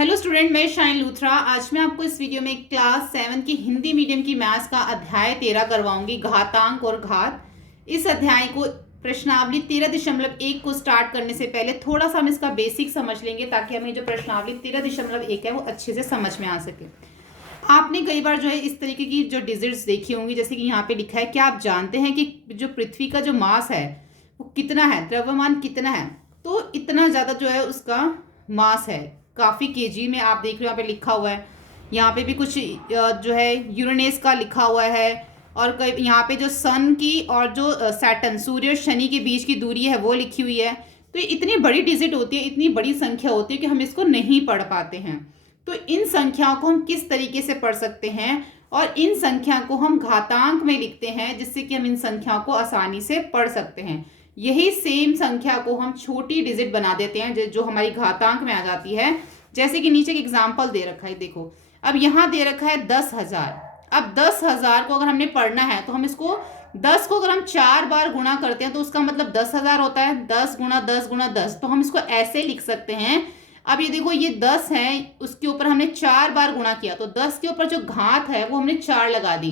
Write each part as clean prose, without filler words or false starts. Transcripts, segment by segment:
Hello student, मैं shine Luthra. आज मैं आपको इस वीडियो में क्लास 7 की हिंदी मीडियम की मैथ्स का अध्याय 13 करवाऊंगी, घातांक और घात। इस अध्याय को प्रश्नावली 13.1 को स्टार्ट करने से पहले थोड़ा सा हम इसका बेसिक समझ लेंगे ताकि हमें जो प्रश्नावली 13.1 है वो अच्छे से समझ में आ सके। आपने कई बार जो है इस तरीके की जो डिजिट्स देखी होंगी, जैसे कि यहाँ पे लिखा है, क्या आप जानते हैं कि जो पृथ्वी का जो मास है वो कितना है, द्रव्यमान कितना है? तो इतना ज़्यादा जो है उसका मास है, काफ़ी केजी में। आप देख रहे हो यहाँ पे लिखा हुआ है, यहाँ पे भी कुछ जो है यूरेनस का लिखा हुआ है, और कई यहाँ पे जो सन की और जो सैटर्न सूर्य और शनि के बीच की दूरी है वो लिखी हुई है। तो इतनी बड़ी डिजिट होती है, इतनी बड़ी संख्या होती है कि हम इसको नहीं पढ़ पाते हैं। तो इन संख्याओं को हम किस तरीके से पढ़ सकते हैं, और इन संख्या को हम घातांक में लिखते हैं जिससे कि हम इन संख्याओं को आसानी से पढ़ सकते हैं। यही सेम संख्या को हम छोटी डिजिट बना देते हैं जो हमारी घातांक में आ जाती है। जैसे कि नीचे एक एग्जाम्पल दे रखा है, देखो अब यहाँ दे रखा है 10,000। अब 10,000 को अगर हमने पढ़ना है तो हम इसको 10 को अगर हम 4 बार गुणा करते हैं तो उसका मतलब 10,000 होता है। 10 गुणा 10 गुणा 10, तो हम इसको ऐसे लिख सकते हैं। अब ये देखो, ये 10 है, उसके ऊपर हमने 4 बार गुणा किया तो 10 के ऊपर जो घात है वो हमने 4 लगा दी।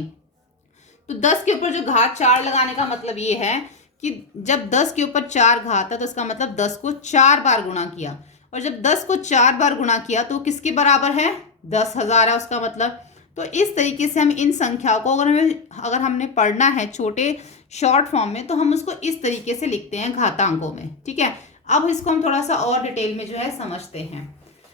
तो 10 के ऊपर जो घात 4 लगाने का मतलब ये है कि जब 10 के ऊपर 4 घात है तो इसका मतलब 10 को 4 बार गुणा किया, और जब 10 को 4 बार गुणा किया तो किसके बराबर है? 10,000 है उसका मतलब। तो इस तरीके से हम इन संख्याओं को अगर हमने पढ़ना है छोटे शॉर्ट फॉर्म में तो हम उसको इस तरीके से लिखते हैं घातांकों में। ठीक है, अब इसको हम थोड़ा सा और डिटेल में जो है समझते हैं।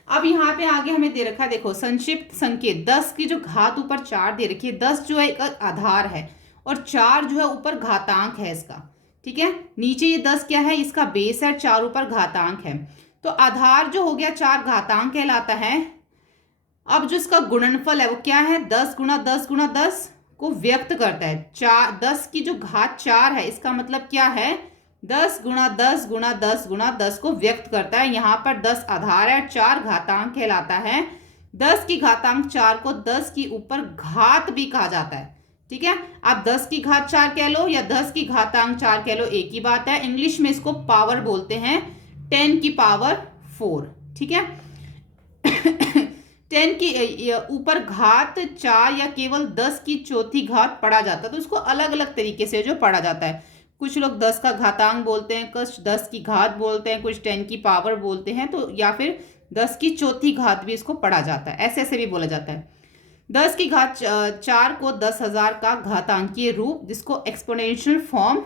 अब यहाँ पे आगे हमें दे रखा है, देखो संक्षिप्त संकेत। 10 की जो घात ऊपर 4 दे रखी है, 10 जो है एक आधार है और 4 जो है ऊपर घातांक है इसका। ठीक है, नीचे ये 10 क्या है? इसका बेस है, 4 ऊपर घातांक है। तो आधार जो हो गया 4 घातांक कहलाता है। अब जो इसका गुणनफल है वो क्या है? 10 गुणा 10 गुणा 10 को व्यक्त करता है। 10 की जो घात 4 है इसका मतलब क्या है? 10 गुणा 10 गुणा 10 गुणा 10 को व्यक्त करता है। यहाँ पर 10 आधार है, 4 घातांक कहलाता है। 10 की घातांक 4 को 10 की ऊपर घात भी कहा जाता है। ठीक है, आप 10 की घात 4 कह लो या 10 की घातांक 4 कह लो, एक ही बात है। इंग्लिश में इसको पावर बोलते हैं, 10 की पावर 4। ठीक है 10 की ऊपर घात 4 या केवल 10 की चौथी घात पढ़ा जाता है। तो उसको अलग अलग तरीके से जो पढ़ा जाता है, कुछ लोग 10 का घातांक बोलते हैं, कुछ 10 की घात बोलते हैं, कुछ 10 की पावर बोलते हैं, तो या फिर 10 की चौथी घात भी इसको पढ़ा जाता है, ऐसे ऐसे भी बोला जाता है। 10 की घात 4 को 10,000 का घातांकीय रूप जिसको एक्सपोनेंशियल फॉर्म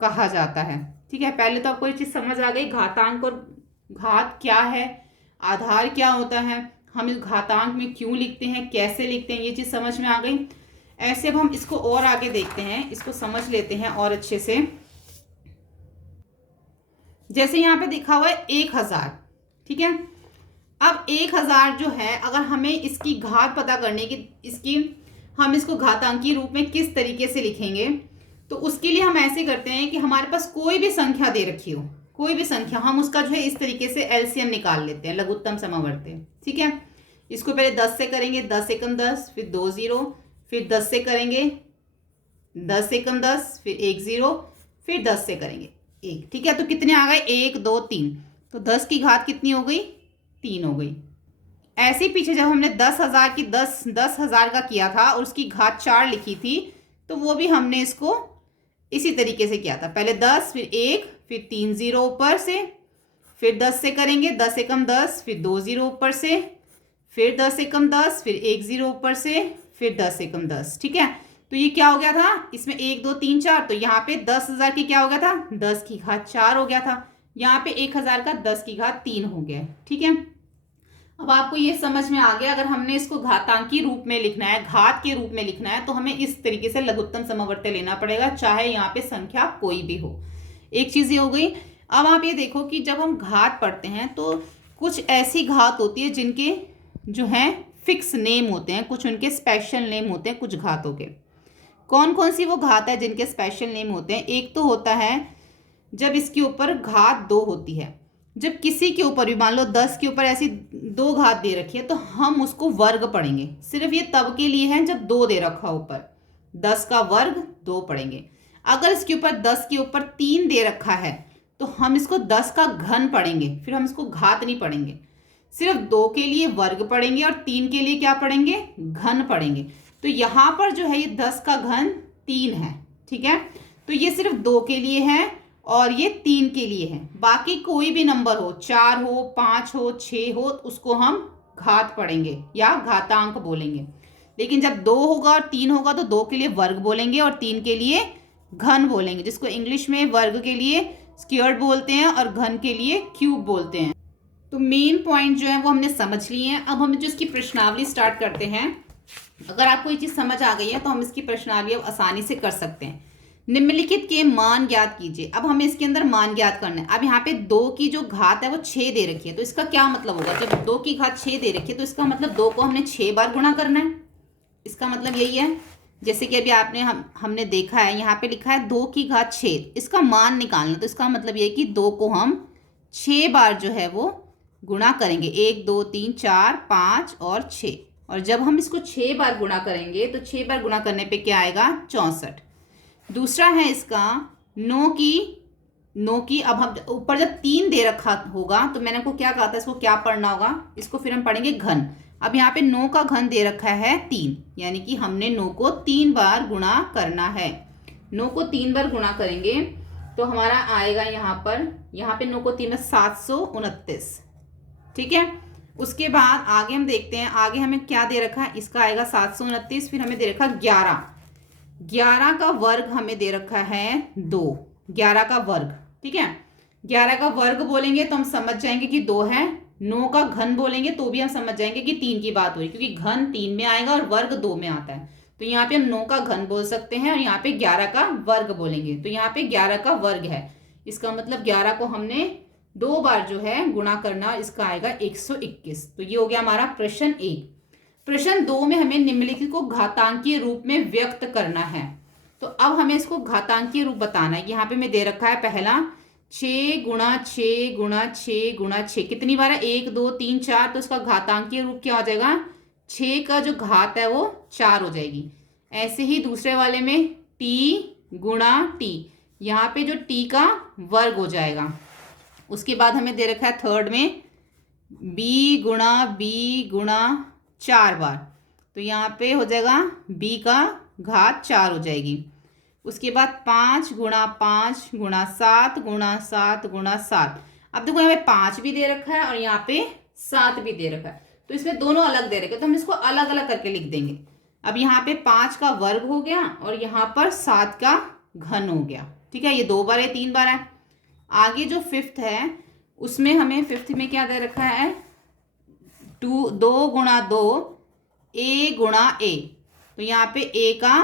कहा जाता है। ठीक है, पहले तो आपको ये चीज़ समझ आ गई, घातांक और घात क्या है, आधार क्या होता है, हम इस घातांक में क्यों लिखते हैं, कैसे लिखते हैं, ये चीज़ समझ में आ गई। ऐसे अब हम इसको और आगे देखते हैं, इसको समझ लेते हैं और अच्छे से। जैसे यहाँ पे लिखा हुआ है 1,000। ठीक है, अब 1,000 जो है, अगर हमें इसकी घात पता करने की, इसकी हम इसको घातांकी रूप में किस तरीके से लिखेंगे, तो उसके लिए हम ऐसे करते हैं कि हमारे पास कोई भी संख्या दे रखी हो, कोई भी संख्या, हम उसका जो है इस तरीके से एलसीएम निकाल लेते हैं, लघुत्तम समवर्ती। ठीक है, इसको पहले 10 से करेंगे, 10 एकम 10, फिर 2 0, फिर 10 से करेंगे, 10 एकम 10, फिर 1 0, फिर 10 से करेंगे 1। ठीक है, तो कितने आ गए? 1 2 3। तो 10 की घात कितनी हो गई? 3 हो गई। ऐसे ही पीछे जब हमने 10,000 की 10,000 का किया था और उसकी घात 4 लिखी थी, तो वो भी हमने इसको इसी तरीके से किया था। पहले 10, फिर 1, फिर 3 0 ऊपर से, फिर 10 से करेंगे, 10 एकम 10, फिर 2 0 ऊपर से, फिर 10 एकम 10, फिर 1 0 ऊपर से, फिर 10 एकम 10। ठीक है, तो ये क्या हो गया था? इसमें 1 2 3 4, तो यहाँ पे 10,000 की क्या हो गया था? 10 की घात 4 हो गया था। यहाँ पे 1,000 का 10 की घात 3 हो गया। ठीक है, अब आपको ये समझ में आ गया, अगर हमने इसको घातांकी रूप में लिखना है, घात के रूप में लिखना है, तो हमें इस तरीके से लघुत्तम समवर्ती लेना पड़ेगा, चाहे यहाँ पे संख्या कोई भी हो। एक चीज़ ये हो गई। अब आप ये देखो कि जब हम घात पढ़ते हैं तो कुछ ऐसी घात होती है जिनके जो हैं फिक्स नेम होते हैं, कुछ उनके स्पेशल नेम होते हैं कुछ घातों के। कौन कौन सी वो घात है जिनके स्पेशल नेम होते हैं? एक तो होता है जब इसके ऊपर घात 2 होती है, जब किसी के ऊपर भी, मान लो 10 के ऊपर ऐसी 2 घात दे रखी है, तो हम उसको वर्ग पढ़ेंगे। सिर्फ ये तब के लिए है जब 2 दे रखा ऊपर, 10 का वर्ग 2 पढ़ेंगे। अगर इसके ऊपर 10 के ऊपर 3 दे रखा है तो हम इसको 10 का घन पढ़ेंगे, फिर हम इसको घात नहीं पढ़ेंगे। सिर्फ 2 के लिए वर्ग पढ़ेंगे और 3 के लिए क्या पढ़ेंगे, घन पढ़ेंगे। तो यहाँ पर जो है ये 10 का घन 3 है, ठीक है। तो ये सिर्फ 2 के लिए है और ये 3 के लिए है। बाकी कोई भी नंबर हो, 4 हो, 5 हो, 6 हो, उसको हम घात पढ़ेंगे या घातांक बोलेंगे। लेकिन जब 2 होगा और 3 होगा तो 2 के लिए वर्ग बोलेंगे और 3 के लिए घन बोलेंगे, जिसको इंग्लिश में वर्ग के लिए स्क्वायर्ड बोलते हैं और घन के लिए क्यूब बोलते हैं। तो मेन पॉइंट जो है वो हमने समझ लिए हैं। अब हम जो इसकी प्रश्नावली स्टार्ट करते हैं। अगर आपको ये चीज़ समझ आ गई है तो हम इसकी प्रश्नावली अब आसानी से कर सकते हैं। निम्नलिखित के मान ज्ञात कीजिए। अब हमें इसके अंदर मान ज्ञात करना है। अब यहाँ पे 2 की जो घात है वो 6 दे रखी है, तो इसका क्या मतलब होगा, जब 2 की घात 6 दे रखी है तो इसका मतलब 2 को हमने 6 बार गुणा करना है। इसका मतलब यही है। जैसे कि अभी आपने हमने देखा है, यहाँ पे लिखा है 2 की घात 6, इसका मान निकालना। तो इसका मतलब ये है कि 2 को हम 6 बार जो है वो गुणा करेंगे। 1 2 3 4 5 और 6। और जब हम इसको 6 बार गुणा करेंगे तो 6 बार गुणा करने पे क्या आएगा, 64। दूसरा है इसका 9 की अब हम ऊपर जब 3 दे रखा होगा तो मैंने आपको क्या कहा था, इसको क्या पढ़ना होगा, इसको फिर हम पढ़ेंगे घन। अब यहाँ पे 9 का घन दे रखा है 3, यानी कि हमने 9 को 3 बार गुणा करना है। 9 को 3 बार गुणा करेंगे तो हमारा आएगा यहाँ पे 9 को 3 में 729, ठीक है। उसके बाद आगे हम देखते हैं, आगे हमें क्या दे रखा है, इसका आएगा 729। फिर हमें दे रखा 11 का वर्ग हमें दे रखा है 2, 11 का वर्ग, ठीक है। 11 का वर्ग बोलेंगे तो हम समझ जाएंगे कि 2 है। 9 का घन बोलेंगे तो भी हम समझ जाएंगे कि 3 की बात हो रही, क्योंकि घन 3 में आएगा और वर्ग 2 में आता है। तो यहाँ पे हम 9 का घन बोल सकते हैं और यहाँ पे 11 का वर्ग बोलेंगे। तो यहाँ पे 11 का वर्ग है, इसका मतलब 11 को हमने 2 बार जो है गुणा करना, इसका आएगा 121। तो ये हो गया हमारा प्रश्न 1। प्रश्न 2 में हमें निम्नलिखित को घातांकीय रूप में व्यक्त करना है। तो अब हमें इसको घातांकीय रूप बताना है। यहाँ पे मैं दे रखा है पहला 6 गुणा 6 गुणा 6 गुणा 6, कितनी बार है, 1 2 3 4। तो इसका घातांकीय रूप क्या हो जाएगा, 6 का जो घात है वो 4 हो जाएगी। ऐसे ही दूसरे वाले में t गुणा t, यहाँ पे जो t का वर्ग हो जाएगा। उसके बाद हमें दे रखा है थर्ड में b गुणा 4 बार, तो यहाँ पे हो जाएगा b का घात 4 हो जाएगी। उसके बाद 5 गुणा 7 गुणा 7 गुणा 7। अब देखो यहाँ पे 5 भी दे रखा है और यहाँ पे 7 भी दे रखा है, तो इसमें दोनों अलग दे रखे, तो हम इसको अलग अलग करके लिख देंगे। अब यहाँ पे 5 का वर्ग हो गया और यहाँ पर 7 का घन हो गया, ठीक है। ये 2 बार है, 3 बार है। आगे जो फिफ्थ है उसमें हमें फिफ्थ में क्या दे रखा है, 2 गुणा 2 a गुणा a। तो यहाँ पे a का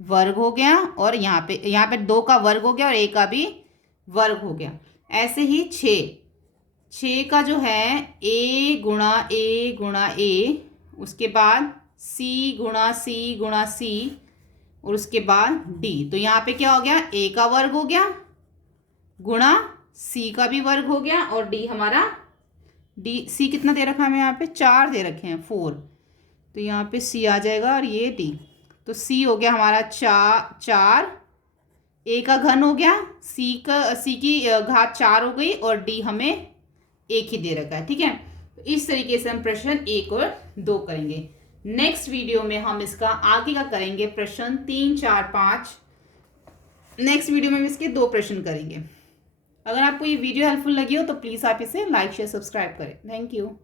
वर्ग हो गया और यहाँ पे 2 का वर्ग हो गया और a का भी वर्ग हो गया। ऐसे ही 6 का जो है a गुणा a, उसके बाद c गुणा c और उसके बाद d। तो यहाँ पे क्या हो गया, a का वर्ग हो गया गुणा c का भी वर्ग हो गया और d हमारा c कितना दे रखा है हमें, यहाँ पे 4 दे रखे हैं 4। तो यहाँ पे c आ जाएगा और ये d। तो c हो गया हमारा 4, a का घन हो गया, c की घात 4 हो गई और d हमें 1 ही दे रखा है, ठीक है। तो इस तरीके से हम प्रश्न 1 और 2 करेंगे। नेक्स्ट वीडियो में हम इसका आगे का करेंगे, प्रश्न 3 4 5। नेक्स्ट वीडियो में हम इसके 2 प्रश्न करेंगे। अगर आपको ये वीडियो हेल्पफुल लगी हो तो प्लीज़ आप इसे लाइक शेयर सब्सक्राइब करें। Thank you.